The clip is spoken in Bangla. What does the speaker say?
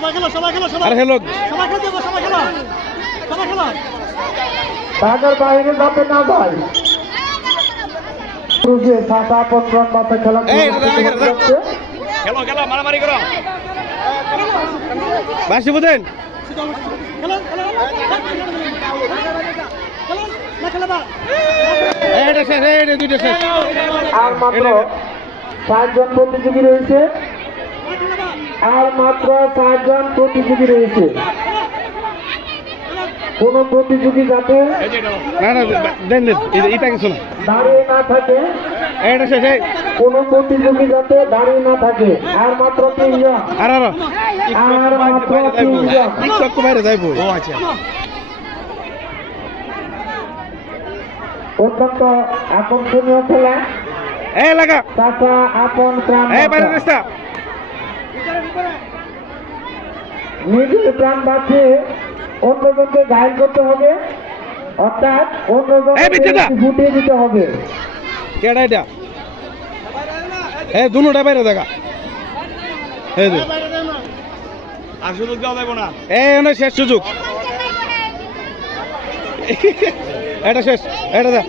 সবাই খেলো সবাই খেলো সবাই আর হেলো সবাই খেলতে সবাই খেলো সবাই খেলো টাকার বাইরে যাতে না যায় যে সাত আপন মাথা খেলা খেলো খেলো মারামারি করো বাসি বুঝেন খেলো খেলো খেলো খেলো আর মাত্র ষাটজন প্রতিযোগী রয়েছে আর মাত্র ষাটজন প্রতিযোগী রয়েছে। কোন প্রতিযোগী যাতে না না দেন দেন এটা- এটা কিছু না। দাঁড়িয়ে না থাকে কোন প্রতিযোগী যাতে দাঁড়িয়ে না থাকে আর মাত্র তিনজন। আর আর আর। মাত্র তিনজন। বাইরে যাইবো। ও আচ্ছা। অত্যন্ত আকর্ষণীয় খেলা। এই লাগা চাচা আপন প্রাণ এই বাইরে। রাস্তা। নিজের প্রাণ বাঁচিয়ে অন্যজনকে ঘায়ল করতে হবে। অর্থাৎ অন্যজনকে দা। ফুটিয়ে দিতে হবে। কেডা এটা? এই দুনোটা বাইরে দেখা। এই যে। আর সুযোগ। দেওয়া যাবে না এই অনেক শেষ সুযোগ এটা শেষ এটা দা